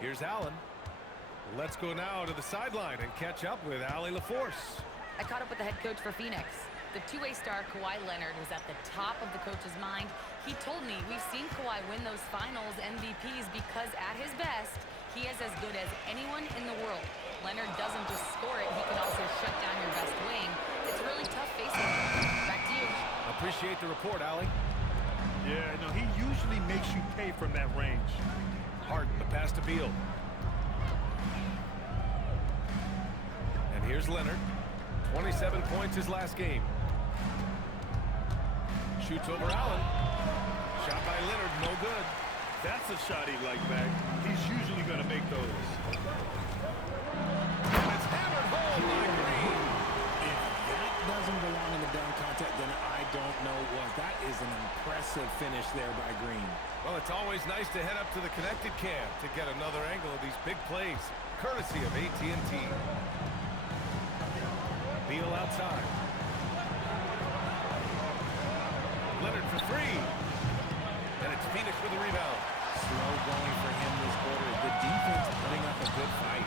Here's Allen. Let's go now to the sideline and catch up with Allie LaForce. I caught up with the head coach for Phoenix. The two-way star Kawhi Leonard was at the top of the coach's mind. He told me we've seen Kawhi win those finals MVPs because at his best, he is as good as anyone in the world. Leonard doesn't just score it, he can also shut down your best wing. It's really tough facing him. Back to you. Appreciate the report, Allie. Yeah, no, he usually makes you pay from that range. Harden, the pass to Beal. And here's Leonard. 27 points his last game. Shoots over Allen. Shot by Leonard, no good. That's a shot he'd like back. He's usually going to make those. And it's hammered home by Green. If that doesn't belong in the dunk contest, then I don't know what. That is an impressive finish there by Green. Well, it's always nice to head up to the connected cam to get another angle of these big plays, courtesy of AT&T. Beal outside. Leonard for three. And it's Phoenix with the rebound. Slow going for him this quarter. The defense putting up a good fight.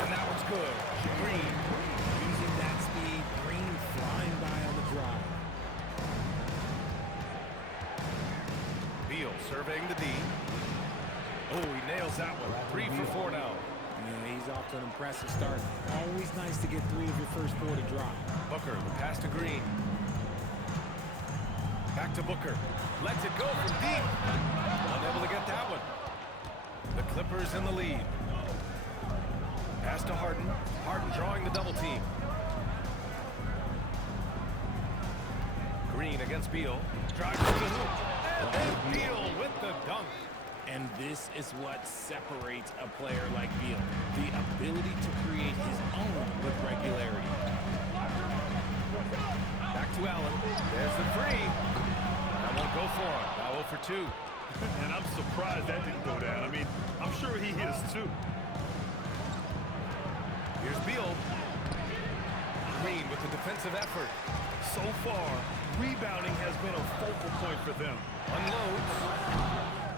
And that one's good. Green. Using that speed. Green flying by on the drive. Beal surveying the D. Oh, he nails that one. 3 for 4 now. Yeah, he's off to an impressive start. Always nice to get 3 of your first 4 to drop. Booker, the pass to Green. Back to Booker. Lets it go from deep. Unable to get that one. The Clippers in the lead. Pass to Harden. Harden drawing the double team. Green against Beal. Drives to the hoop. And Beal with the dunk. And this is what separates a player like Beal. The ability to create his own with regularity. Back to Allen. There's the three. That won't go for him. Now 0 for 2. And I'm surprised that didn't go down. I mean, I'm sure he is too. Here's Beal. Green with the defensive effort. So far, rebounding has been a focal point for them. Unloads.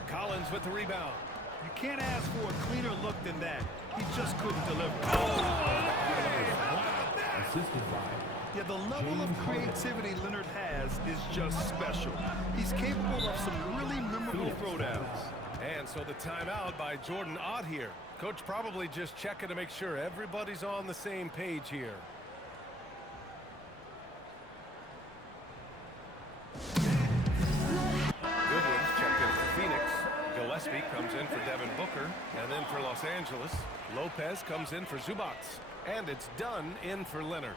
Collins with the rebound. You can't ask for a cleaner look than that. He just couldn't deliver. Assisted by Yeah, the level of creativity Leonard has is just special. He's capable of some really memorable throwdowns. And so the timeout by Jordan Ott here. Coach probably just checking to make sure everybody's on the same page here. Goodwin's checked in for Phoenix. Gillespie comes in for Devin Booker. And then for Los Angeles, Lopez comes in for Zubac. And it's done in for Leonard.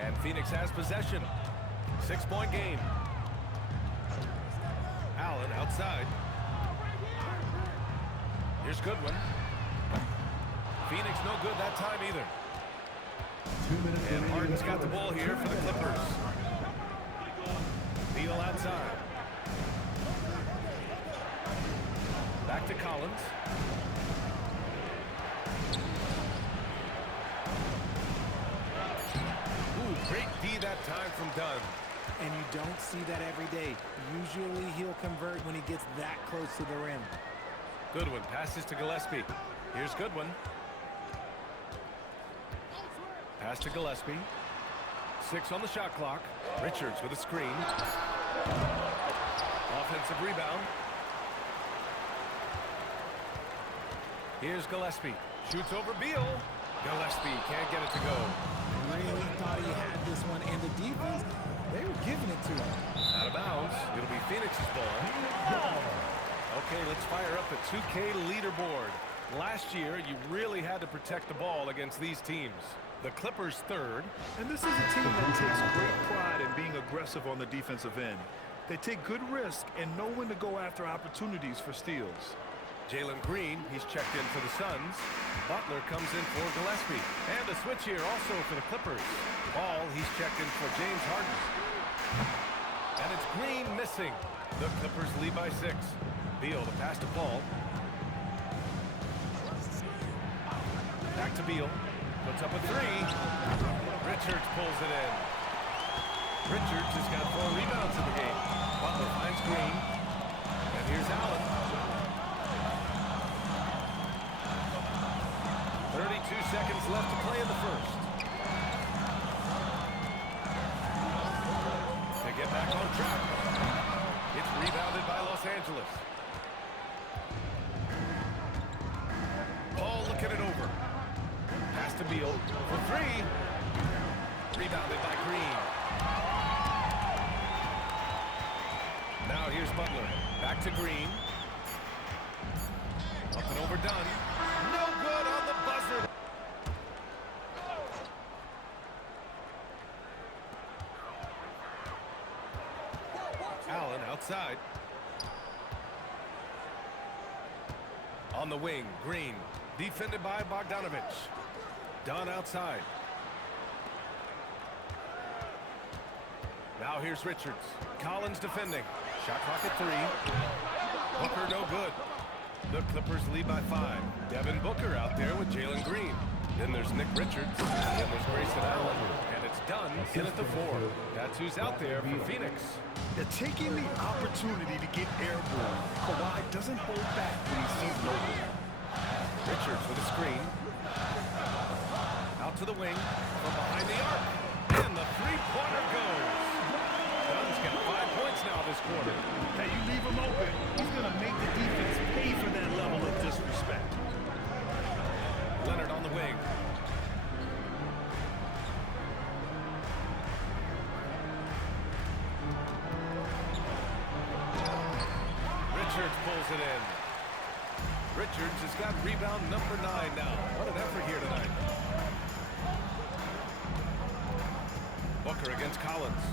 And Phoenix has possession. 6-point game. Allen outside. Here's Goodwin. Phoenix no good that time either. 2 minutes. And Harden's got the ball here for the Clippers. Beal outside. Back to Collins. Ooh, great D that time from Dunn. And you don't see that every day. Usually he'll convert when he gets that close to the rim. Goodwin passes to Gillespie. Here's Goodwin. Pass to Gillespie. 6 on the shot clock. Richards with a screen. Offensive rebound. Here's Gillespie. Shoots over Beal. Gillespie can't get it to go. Really thought he had this one, and the defense, they were giving it to him. Out of bounds. It'll be Phoenix's ball. Okay, let's fire up the 2K leaderboard. Last year, you really had to protect the ball against these teams. The Clippers third. And this is a team that takes great pride in being aggressive on the defensive end. They take good risk and know when to go after opportunities for steals. Jalen Green, he's checked in for the Suns. Butler comes in for Gillespie. And a switch here also for the Clippers. Ball, he's checked in for James Harden. And it's Green missing. The Clippers lead by 6. Beal, the pass to Paul. Back to Beal. Puts up a 3. Richards pulls it in. Richards has got 4 rebounds in the game. Butler finds Green. And here's Allen. seconds left to play in the first. They get back on track. It's rebounded by Los Angeles. Paul looking it over. Pass to Beal for three. Rebounded by Green. Now here's Butler. Back to Green. Up and overdone. No good on the buzzer. Allen outside. On the wing, Green. Defended by Bogdanovich. Dunn outside. Now here's Richards. Collins defending. Shot clock at 3. Booker no good. The Clippers lead by 5. Devin Booker out there with Jalen Green. Then there's Nick Richards. Then there's Grayson Allen. And it's Dunn in at the 4. That's who's out there for Phoenix. They're taking the opportunity to get airborne. Kawhi doesn't hold back when he sees an opening. Richards with a screen. Out to the wing. From behind the arc. And the three-pointer goes. Dunn's got 5 points now this quarter. Hey, you leave him open, he's going to make the defense pay for that level of disrespect. Leonard on the wing. Richards pulls it in. Richards has got rebound number 9 now. What an effort here tonight. Booker against Collins.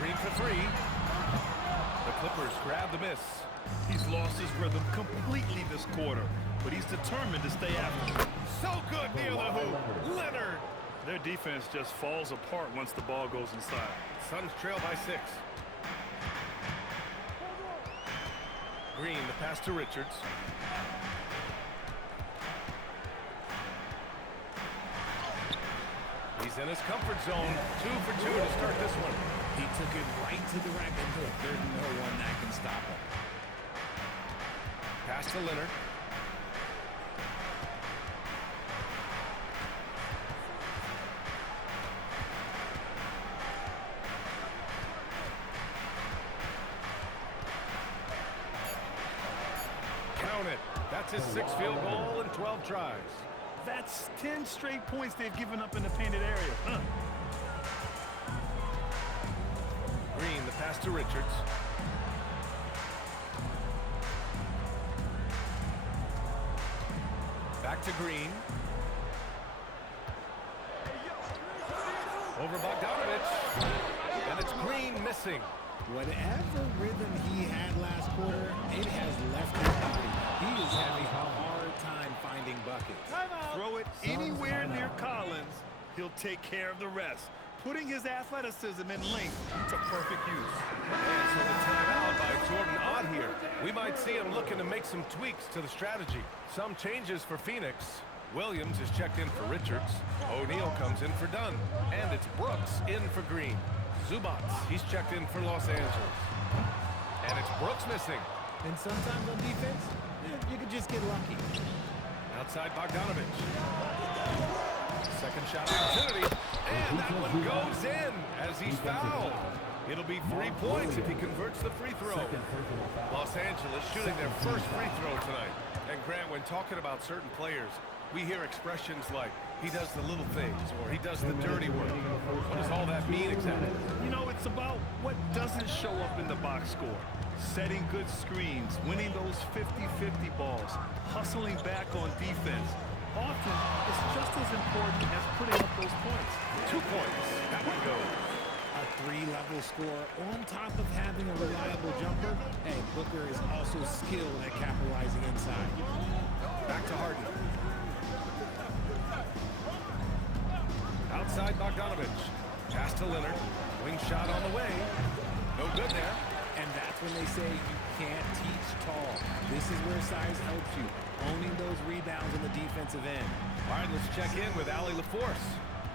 Green for 3. The Clippers grab the miss. He's lost his rhythm completely this quarter, but he's determined to stay after it. So good near the hoop. Leonard. Their defense just falls apart once the ball goes inside. Suns trail by 6. Green, the pass to Richards. He's in his comfort zone. 2 for 2 to start this one. He took it right to the rack and hook. There's no one that can stop him. Pass to Leonard. Count it. That's his 6th field goal in 12 tries. That's 10 straight points they've given up in the painted area. Huh. Green, the pass to Richards. Back to Green. Over Bogdanovich. And it's Green missing. Whatever rhythm he had last quarter, it has left his body. He is having a hard time finding buckets. Throw it anywhere near Collins, he'll take care of the rest, putting his athleticism and length to perfect use. And so the timeout by Jordan Ott here. We might see him looking to make some tweaks to the strategy. Some changes for Phoenix. Williams is checked in for Richards. O'Neal comes in for Dunn. And it's Brooks in for Green. Zubats, he's checked in for Los Angeles. And it's Brooks missing. And sometimes on defense, you could just get lucky. Outside Bogdanovich. Second shot opportunity. And that one goes in as he's fouled. It'll be 3 points if he converts the free throw. Los Angeles shooting their first free throw tonight. And Grant, when talking about certain players, we hear expressions like, he does the little things, or he does the dirty work. What does all that mean exactly? You know, it's about what doesn't show up in the box score. Setting good screens, winning those 50-50 balls, hustling back on defense. Often, it's just as important as putting up those points. 2 points. That one goes. A 3-level score on top of having a reliable jumper. Hey, Booker is also skilled at capitalizing inside. Back to Harden. Outside Bogdanovich. Pass to Leonard. Wing shot on the way. No good there. And that's when they say you can't teach tall. This is where size helps you. Owning those rebounds on the defensive end. All right, let's check in with Allie LaForce.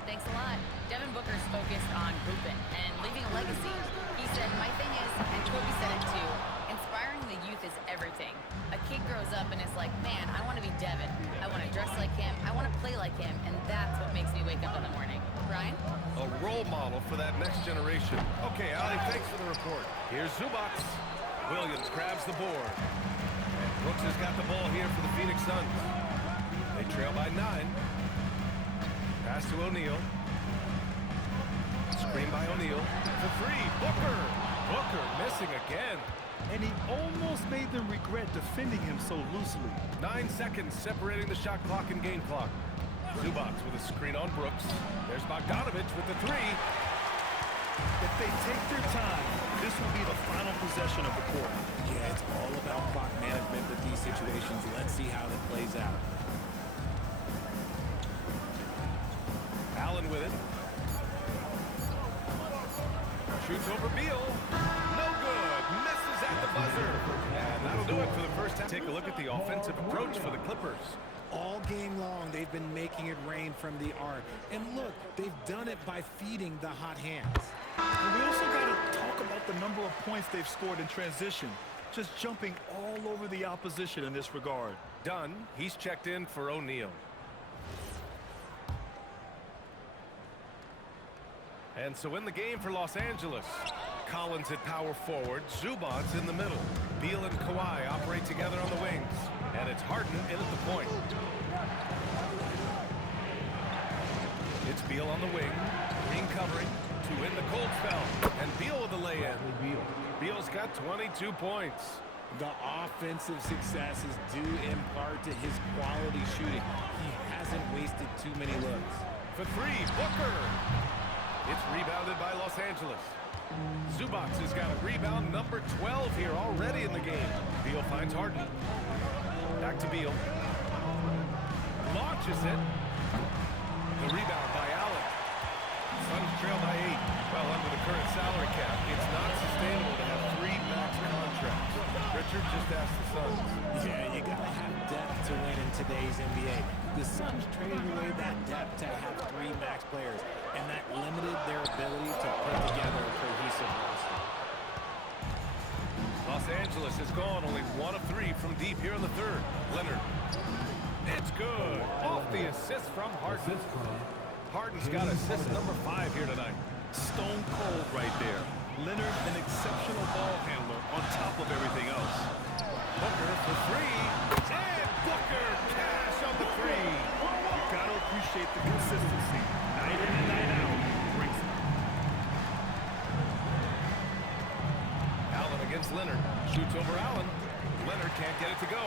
Thanks a lot. Devin Booker's focused on hooping and leaving a legacy. He said, my thing is, and Kobe said it too, inspiring the youth is everything. A kid grows up and is like, man, I want to be Devin. I want to dress like him. I want to play like him. And that's what makes me wake up in the morning. Brian? A role model for that next generation. Okay, Ali, thanks for the report. Here's Zubac. Williams grabs the board. And Brooks has got the ball here for the Phoenix Suns. They trail by 9. Pass to O'Neal. Screen by O'Neal. The 3. Booker. Booker missing again. And he almost made them regret defending him so loosely. 9 seconds separating the shot clock and game clock. Zubac with a screen on Brooks. There's Bogdanovich with the 3. If they take their time, this will be the final possession of the quarter. Yeah, it's all about clock management with these situations. Let's see how that plays out. Allen with it. Shoots over Beal. No good. Misses at the buzzer. And that'll do it for the first time. Take a look at the offensive approach for the Clippers. All game long, they've been making it rain from the arc. And look, they've done it by feeding the hot hands. And we also got to talk about the number of points they've scored in transition. Just jumping all over the opposition in this regard. Dunn, he's checked in for O'Neal. And so in the game for Los Angeles, Collins at power forward, Zubac in the middle. Beal and Kawhi operate together on the wings. And it's Harden in at the point. It's Beal on the wing. Green covering to win the cold spell. And Beal with the lay-in. Beal's got 22 points. The offensive success is due in part to his quality shooting. He hasn't wasted too many looks. For 3, Booker. It's rebounded by Los Angeles. Zubac has got a rebound number 12 here already in the game. Beal finds Harden. Back to Beal. Launches it. The rebound by Allen. Suns trail by 8. Well, under the current salary cap, it's not sustainable to have 3 max contracts. Richard just asked the Suns. Yeah, you gotta have depth to win in today's NBA. The Suns traded away that depth to have 3 max players, and that limited their ability to put together a cohesive roster. Los Angeles has gone only 1 of 3 from deep here in the 3rd. Leonard. It's good. Off the assist from Harden. Harden's got assist number 5 here tonight. Stone cold right there. Leonard, an exceptional ball handler on top of everything else. Booker for 3. And Booker cash on the 3. You got to appreciate the consistency. Night in and night out. Brings it. Allen against Leonard. Shoots over Allen. Leonard can't get it to go.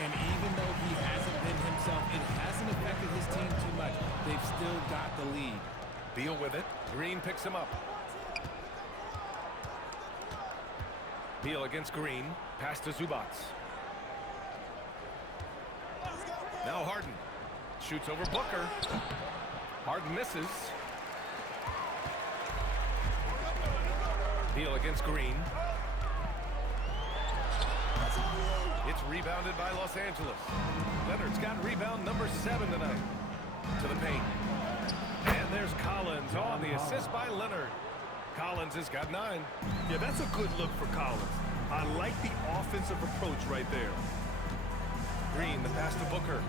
And even though he hasn't been himself, it hasn't affected his team too much. They've still got the lead. Beal with it. Green picks him up. Beal against Green. Pass to Zubac. Now Harden. Shoots over Booker. Harden misses. Beal against Green. It's rebounded by Los Angeles. Leonard's got rebound number 7 tonight. To the paint. And there's Collins on the assist by Leonard. Collins has got 9. Yeah, that's a good look for Collins. I like the offensive approach right there. Green, the pass to Booker.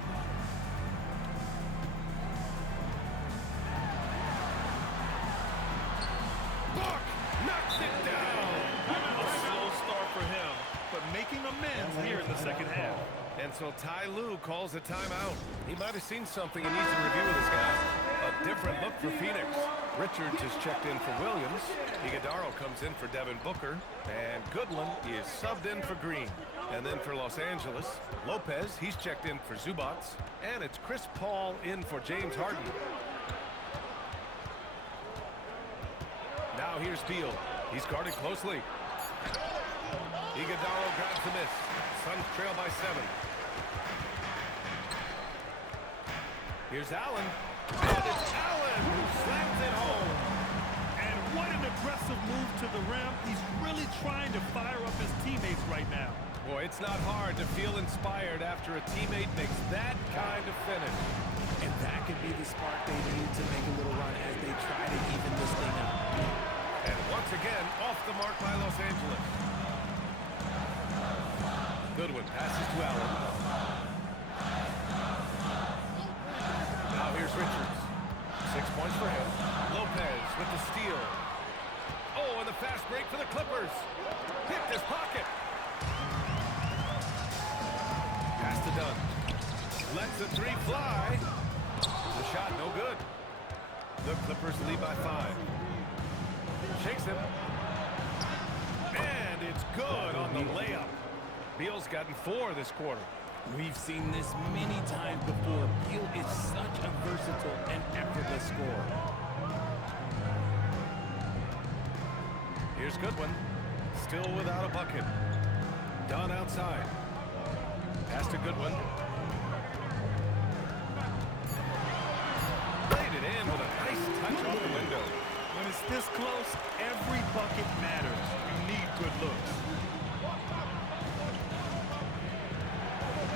Book knocks it down. A slow start for him, but making amends here in the second half. And so Ty Lue calls a timeout. He might have seen something he needs to review with his guys. A different look for Phoenix. Richards is checked in for Williams. Iguodala comes in for Devin Booker. And Goodland is subbed in for Green. And then for Los Angeles, Lopez, he's checked in for Zubac. And it's Chris Paul in for James Harden. Now here's Beal. He's guarded closely. Iguodala grabs the miss. Suns trail by 7. Here's Allen. And it's Allen who slams it home. And what an aggressive move to the rim. He's really trying to fire up his teammates right now. Boy, it's not hard to feel inspired after a teammate makes that kind of finish. And that could be the spark they need to make a little run as they try to even this thing up. And once again, off the mark by Los Angeles. Goodwin passes to Allen. challenge for him. Lopez with the steal. Oh, and the fast break for the Clippers. Picked his pocket. Pass to Dunn. Lets the three fly. The shot no good. The Clippers lead by 5. Shakes him. And it's good on the layup. Beal's gotten 4 this quarter. We've seen this many times before. Beal is such a versatile and effortless scorer. Here's Goodwin. Still without a bucket. Dunn outside. Pass to Goodwin. Laid it in with a nice touch over the window. When it's this close, every bucket matters. You need good looks.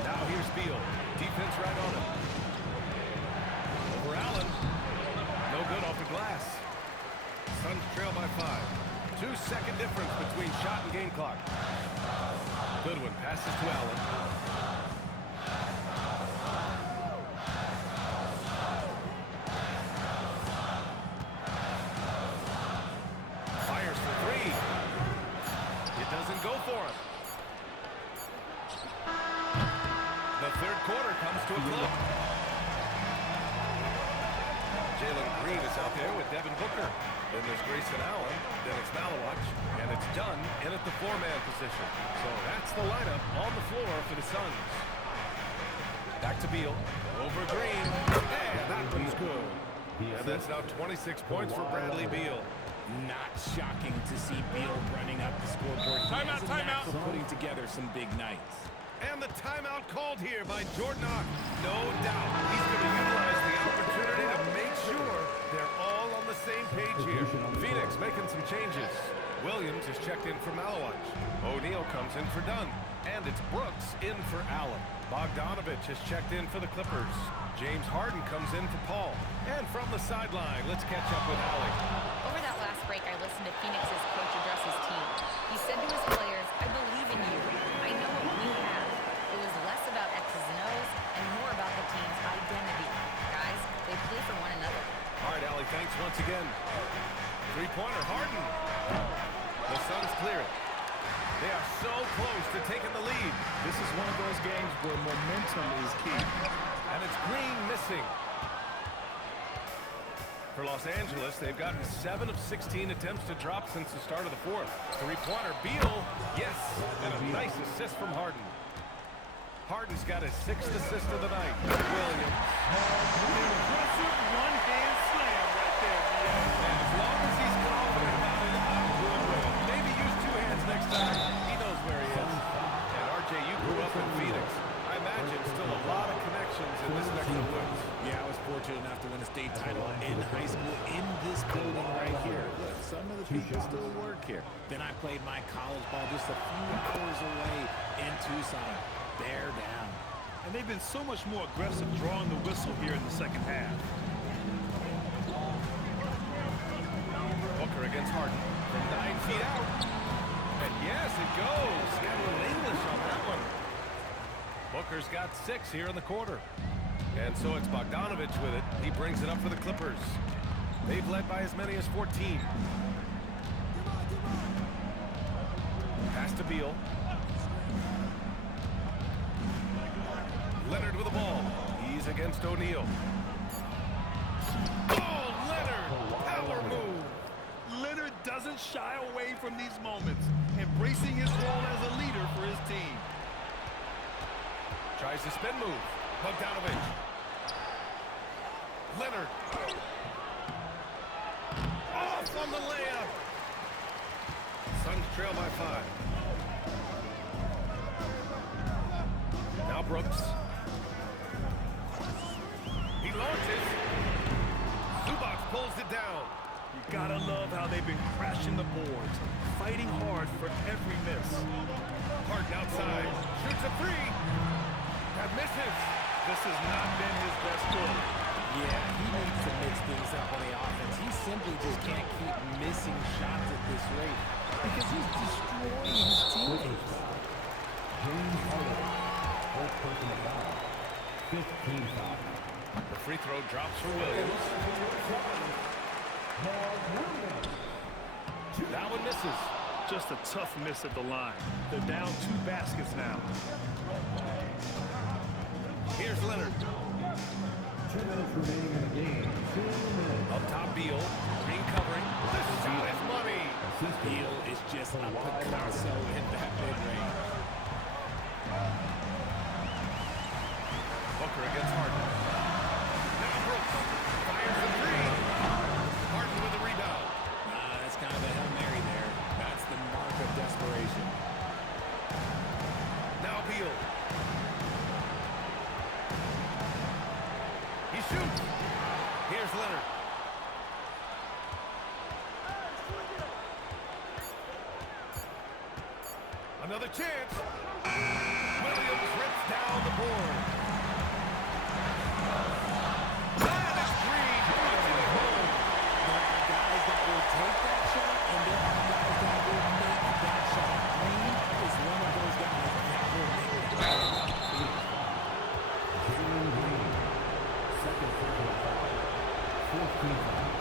Now here's Beal. Defense right on him. Over Allen. No good off the glass. Suns trail by 5. 2-second difference between shot and game clock. Goodwin passes to Allen. Fires for 3. It doesn't go for him. The third quarter comes to a close. Jalen Green is out there with Devin Booker. Then there's Grayson Allen. Then it's Malawach. And it's Dunn in at the 4-man position. So that's the lineup on the floor for the Suns. Back to Beal. Over Green. And that one's good. And that's now 26 points for Bradley Beal. Not shocking to see Beal running up the scoreboard. Timeout, timeout. For putting together some big nights. And the timeout called here by Jordan Ock. No doubt he's going to utilize the opportunity to make sure they're all on the same page here. Phoenix making some changes. Williams is checked in for Malawach. O'Neal comes in for Dunn. And it's Brooks in for Allen. Bogdanovich is checked in for the Clippers. James Harden comes in for Paul. And from the sideline, let's catch up with Allie. Over that last break, I listened to Phoenix's coach address his team. He said to his players, I believe in you. I know what we have. It was less about X's and O's and more about the team's identity. Guys, they play for one another. All right, Allie, thanks once again. Three-pointer, Harden. The Suns clear it. They are so close to taking the lead. This is one of those games where momentum is key. And it's Green missing. For Los Angeles, they've gotten 7 of 16 attempts to drop since the start of the fourth. Three-pointer, Beal, yes, and a nice assist from Harden. Harden's got his 6th assist of the night. Williams. Impressive one-hand slam right there. And as long as he's confident about it, I'm good with it. Maybe use 2 hands next time. He knows where he is. And RJ, you grew up in Phoenix. I imagine still a lot of connections in this neck of the woods. Yeah, I was fortunate enough to win a state title in high school in this building right here. Some of the people still work here. Then I played my college ball just a few hours away in Tucson. Bear down. And they've been so much more aggressive drawing the whistle here in the second half. Booker against Harden from 9 feet out. And yes, it goes. Got a little English on that one. Booker's got 6 here in the quarter. And so it's Bogdanovich with it. He brings it up for the Clippers. They've led by as many as 14. Pass to Beal. Leonard with the ball. He's against O'Neal. Oh, Leonard! Power move! Leonard doesn't shy away from these moments, embracing his role as a leader for his team. Tries the spin move. Bogdanovich. Leonard. Off on the layup. Suns trail by 5. Now Brooks. He launches. Zubac pulls it down. You gotta love how they've been crashing the boards, fighting hard for every miss. Harden outside. Shoots a 3. That misses. This has not been his best quarter. Yeah, he needs to mix things up on the offense. He simply just can't keep missing shots at this rate because he's destroying his teammates. James Harden, fourth personal foul, 15 foul. The free throw drops for Williams. That one misses. Just a tough miss at the line. They're down 2 baskets now. Here's Leonard. 2 minutes remaining in the game. 2 minutes. Up top, Beal. Green covering. This shot is money. Beal is just a Picasso in that mid-range. Booker against Harden. Now Brooks fires the three. Harden with the rebound. That's kind of a Hail Mary there. That's the mark of desperation. Now Beal. He shoots. Here's Leonard. Another chance. Williams rips down the board. That is Green punching it home. There are guys that will take that shot, and there are guys that will make that shot. Green is one of those guys that will make that shot. Jalen Green. Second personal foul. 14th foul.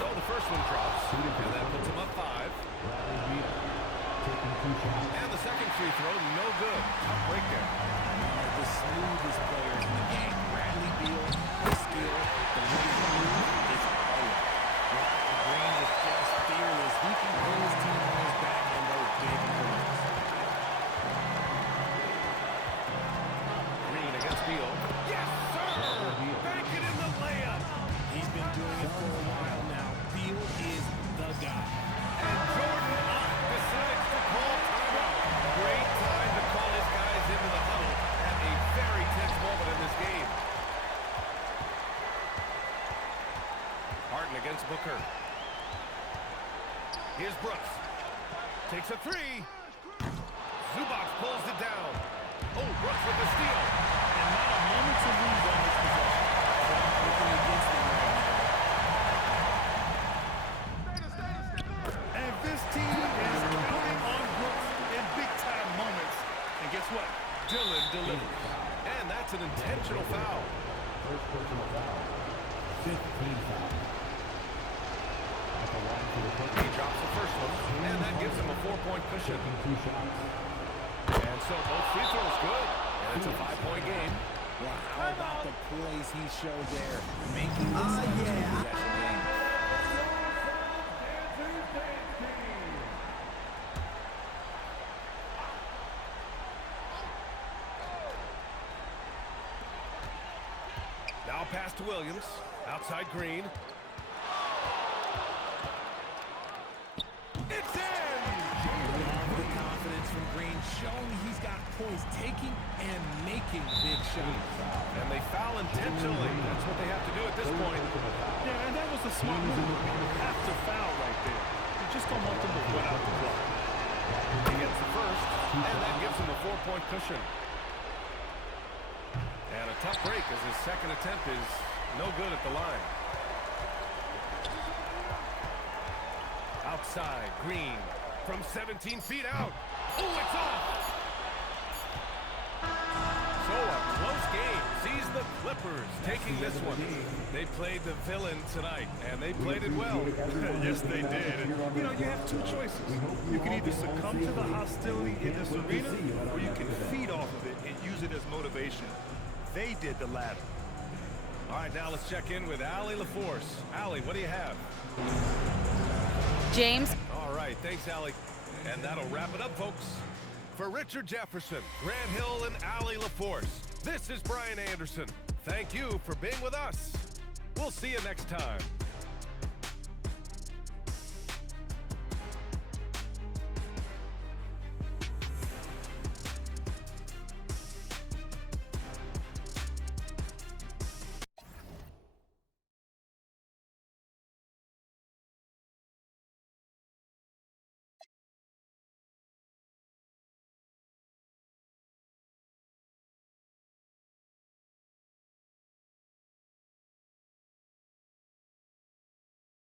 So the first one drops, and that puts him up 5. Bradley Beal taking 2 shots. And the second free throw, no good. Tough break there. The smoothest players in the game. Bradley Beal, his skill, the way he moves is all. Green is just fearless. He can pull his team on his back in those big moments. Green against Beal. Yes, sir! Bank it in the layup. He's been doing it for a while now. Beal is the guy. And Jordan Ott decides to call timeout. Great time to call his guys into the huddle at a very tense moment in this game. Harden against Booker. Here's Brooks. Takes a 3. Zubac pulls it down. Oh, Brooks with the steal. And not a moment to lose on this possession. Working against them right now. And this team is counting on Brooks in big-time moments. And guess what? Dylan delivers. And that's an intentional foul. First personal foul. 15th foul. At the line to the He Clippers. drops the first one, and that gives him a 4-point cushion. Taking 2 shots. And so both free throws good. And it's a 5-point game. Well, how about the plays he showed there? Making this a two-possession game. Now pass to Williams. Outside Green. It's in! The confidence from Green showing he's got points, taking and making big shots. And they foul intentionally. That's what they have to do at this point. Yeah, and that was a smart move. You have to foul right there. You just don't want them to run out the clock. He gets the first, and that gives him a 4-point cushion. And a tough break as his second attempt is no good at the line. Outside, Green from 17 feet out. Oh, it's off! So a close game sees the Clippers taking this one. They played the villain tonight, and they played it well. Yes, they did. And, you have 2 choices. You can either succumb to the hostility in this arena, or you can feed off of it and use it as motivation. They did the latter. All right, now let's check in with Allie LaForce. Allie, what do you have? James. All right, thanks, Allie. And that'll wrap it up, folks. For Richard Jefferson, Grant Hill, and Allie LaForce, this is Brian Anderson. Thank you for being with us. We'll see you next time.